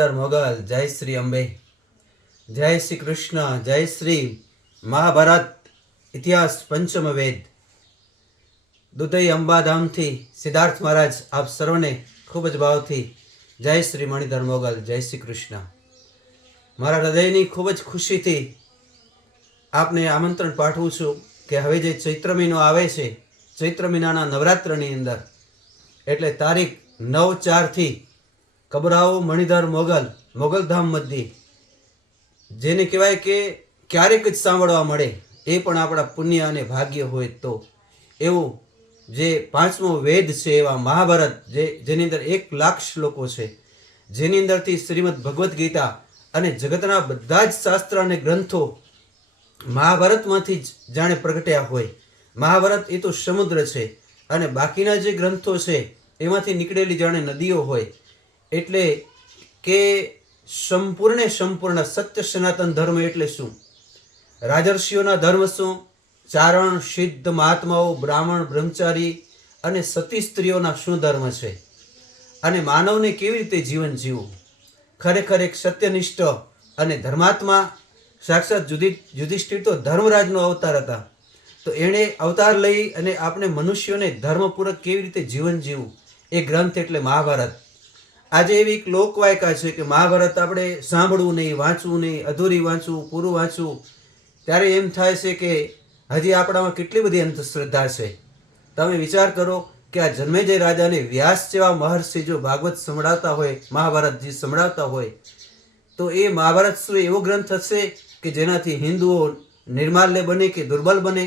મણિધર મોગલ, જય શ્રી અંબે, જય શ્રી કૃષ્ણ, જય શ્રી મહાભારત ઇતિહાસ પંચમ વેદ. દુધઈ અંબાધામથી સિદ્ધાર્થ મહારાજ આપ સર્વને ખૂબ જ ભાવથી જય શ્રી મણિધર મોગલ, જય શ્રી કૃષ્ણ. મારા હૃદયની ખૂબ જ ખુશીથી આપને આમંત્રણ પાઠવું છું કે હવે જે ચૈત્ર મહિનો આવે છે, ચૈત્ર મહિનાના નવરાત્રની અંદર એટલે તારીખ 9/4થી કબરાઓ મણિધર મોગલ, મોગલધામ મધ્યે, જેને કહેવાય કે ક્યારેક જ સાંભળવા મળે, એ પણ આપણા પુણ્ય અને ભાગ્ય હોય તો, એવું જે પાંચમો વેદ છે એવા મહાભારત, જેની અંદર 1 લાખ શ્લોકો છે, જેની અંદરથી શ્રીમદ ભગવદ્ ગીતા અને જગતના બધા જ શાસ્ત્ર અને ગ્રંથો મહાભારતમાંથી જ જાણે પ્રગટ્યા હોય. મહાભારત એ તો સમુદ્ર છે અને બાકીના જે ગ્રંથો છે એમાંથી નીકળેલી જાણે નદીઓ હોય. એટલે કે સંપૂર્ણ સત્ય સનાતન ધર્મ એટલે શું, રાજર્ષિઓના ધર્મ શું, ચારણ, સિદ્ધ, મહાત્માઓ, બ્રાહ્મણ, બ્રહ્મચારી અને સતી સ્ત્રીઓના શું ધર્મ છે, અને માનવને કેવી રીતે જીવન જીવવું. ખરેખર એક સત્યનિષ્ઠ અને ધર્માત્મા સાક્ષાત યુધિષ્ઠિર તો ધર્મરાજનો અવતાર હતા, તો એણે અવતાર લઈ અને આપણે મનુષ્યોને ધર્મપૂર્વક કેવી રીતે જીવન જીવવું, એ ગ્રંથ એટલે મહાભારત. આજે એવી એક લોકવાયકા છે કે મહાભારત આપણે સાંભળવું નહીં, વાંચવું નહીં, અધૂરી વાંચવું, પૂરું વાંચવું, ત્યારે એમ થાય છે કે હજી આપણામાં કેટલી બધી અંધશ્રદ્ધા છે. તમે વિચાર કરો કે આ જન્મેજય રાજાને વ્યાસ જેવા મહર્ષિ જો ભાગવત સંભળાવતા હોય, મહાભારતજી સંભળાવતા હોય, તો એ મહાભારત શું એવો ગ્રંથ હશે કે જેનાથી હિન્દુઓ નિર્માલ્ય બને કે દુર્બલ બને?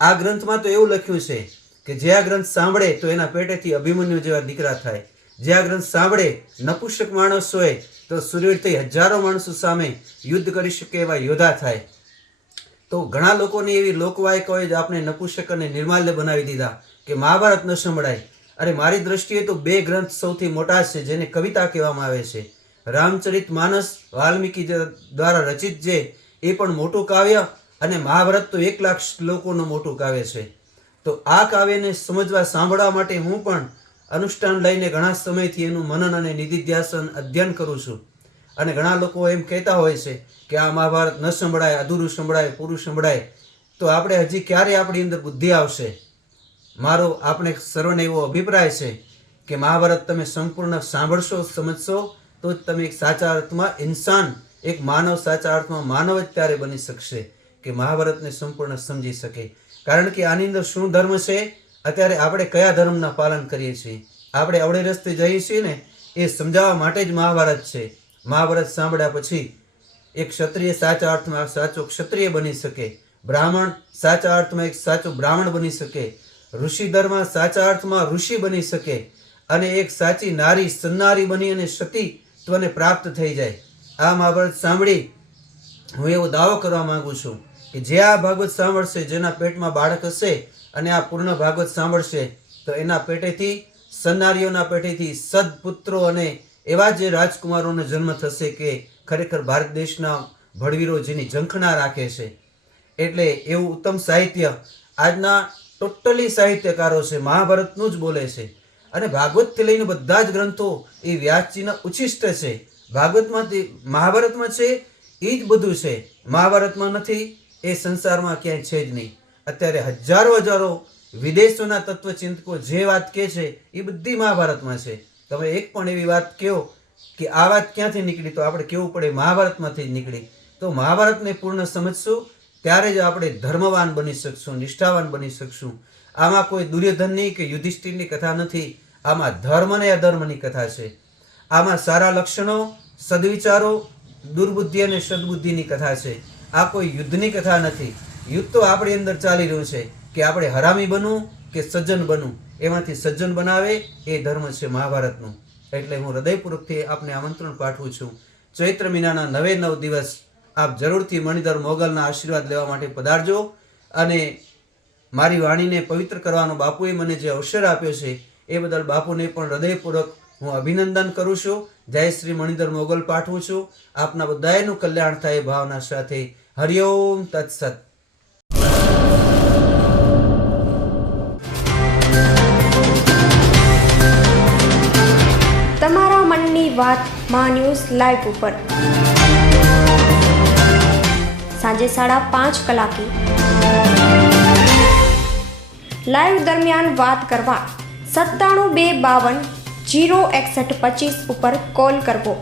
આ ગ્રંથમાં તો એવું લખ્યું છે કે જે આ ગ્રંથ સાંભળે તો એના પેટેથી અભિમન્યુ જેવા દીકરા થાય, જે આ ગ્રંથ સાંભળે નપુંસક માણસ હોય તો સુરવીર થઈ હજારો માણસો સામે યુદ્ધ કરી શકે એવા યોદ્ધા થાય. તો ઘણા લોકોની એવી લોકવાયકાઓએ જ આપણે નપુંસક અને નિર્માલ્ય બનાવી દીધા કે મહાભારત ન સંભળાય. અરે મારી દ્રષ્ટિએ તો 2 ગ્રંથ સૌથી મોટા છે જેને કવિતા કહેવામાં આવે છે. રામચરિત માનસ વાલ્મીકી દ્વારા રચિત છે એ પણ મોટું કાવ્ય, અને મહાભારત તો 1 લાખ શ્લોકોનું મોટું કાવ્ય છે. તો આ કાવ્યને સમજવા, સાંભળવા માટે હું પણ અનુષ્ઠાન લઈને ઘણા સમયથી એનું મનન અને નિધિધ્યાસન અધ્યયન કરું છું. અને ઘણા લોકો એમ કહેતા હોય છે કે આ મહાભારત ન સંભળાય, અધૂરું સંભળાય, પૂરું સંભળાય. તો આપણે હજી ક્યારે આપણી અંદર બુદ્ધિ આવશે? મારો આપણે સર્વને એવો અભિપ્રાય છે કે મહાભારત તમે સંપૂર્ણ સાંભળશો, સમજશો, તો જ તમે એક સાચા અર્થમાં ઇન્સાન, એક માનવ સાચા અર્થમાં માનવ જ ત્યારે બની શકશે કે મહાભારતને સંપૂર્ણ સમજી શકે. કારણ કે આની અંદર શું ધર્મ છે, અત્યારે આપણે કયા ધર્મના પાલન કરીએ છીએ, આપણે અવળે રસ્તે જઈએ છીએ ને, એ સમજાવવા માટે જ મહાભારત છે. મહાભારત સાંભળ્યા પછી એક ક્ષત્રિય સાચા અર્થમાં સાચો ક્ષત્રિય બની શકે, બ્રાહ્મણ સાચા અર્થમાં એક સાચો બ્રાહ્મણ બની શકે, ઋષિ ધર્મ સાચા અર્થમાં ઋષિ બની શકે, અને એક સાચી નારી સન્નારી બની અને સતીત્વને પ્રાપ્ત થઈ જાય. આ મહાભારત સાંભળી હું એવો દાવો કરવા માંગુ છું કે જે આ ભાગવત સાંભળશે, જેના પેટમાં બાળક હશે અને આ પૂર્ણ ભાગવત સાંભળશે, તો એના પેટેથી, સન્નારીઓના પેટેથી સદપુત્રો અને એવા જે રાજકુમારોનો જન્મ થશે કે ખરેખર ભારત દેશના ભડવીરો જેની ઝંખના રાખે છે. એટલે એવું ઉત્તમ સાહિત્ય આજના ટોટલી સાહિત્યકારો છે મહાભારતનું જ બોલે છે. અને ભાગવતથી લઈને બધા જ ગ્રંથો એ વ્યાસજીના ઉચ્છિષ્ટ છે. ભાગવતમાંથી, મહાભારતમાં છે એ જ બધું છે, મહાભારતમાં નથી એ સંસારમાં ક્યાંય છે જ નહીં. અત્યારે હજારો વિદેશોના તત્વચિંતકો જે વાત કહે છે એ બધી મહાભારતમાં છે. તમે એક પણ એવી વાત કહો કે આ વાત ક્યાંથી નીકળી, તો આપણે કહેવું પડે મહાભારતમાંથી જ નીકળી. તો મહાભારતને પૂર્ણ સમજશું ત્યારે જ આપણે ધર્મવાન બની શકશું, નિષ્ઠાવાન બની શકશું. આમાં કોઈ દુર્યોધનની કે યુધિષ્ઠિરની કથા નથી, આમાં ધર્મ અને અધર્મની કથા છે. આમાં સારા લક્ષણો, સદવિચારો, દુર્બુદ્ધિ અને સદબુદ્ધિની કથા છે. આ કોઈ યુદ્ધની કથા નથી. યુદ્ધ તો આપણી અંદર ચાલી રહ્યું છે કે આપણે હરામી બનવું કે સજ્જન બનવું, એમાંથી સજ્જન બનાવે એ ધર્મ છે મહાભારતનું. એટલે હું હૃદયપૂર્વકથી આપને આમંત્રણ પાઠવું છું, ચૈત્ર મહિનાના 9 દિવસ આપ જરૂરથી મણિધર મોગલના આશીર્વાદ લેવા માટે પધારજો. અને મારી વાણીને પવિત્ર કરવાનો બાપુએ મને જે અવસર આપ્યો છે એ બદલ બાપુને પણ હૃદયપૂર્વક હું અભિનંદન કરું છું. જય શ્રી મણિધર મોગલ પાઠવું છું. આપના બધાયનું કલ્યાણ થાય ભાવના સાથે. હરિઓમ તત્સત. તમારા મનની વાત મા ન્યૂઝ લાઈવ ઉપર સાંજે 5:30 કલાકે લાઈવ દરમિયાન વાત કરવા 97 252 06125 ઉપર કોલ કરવો।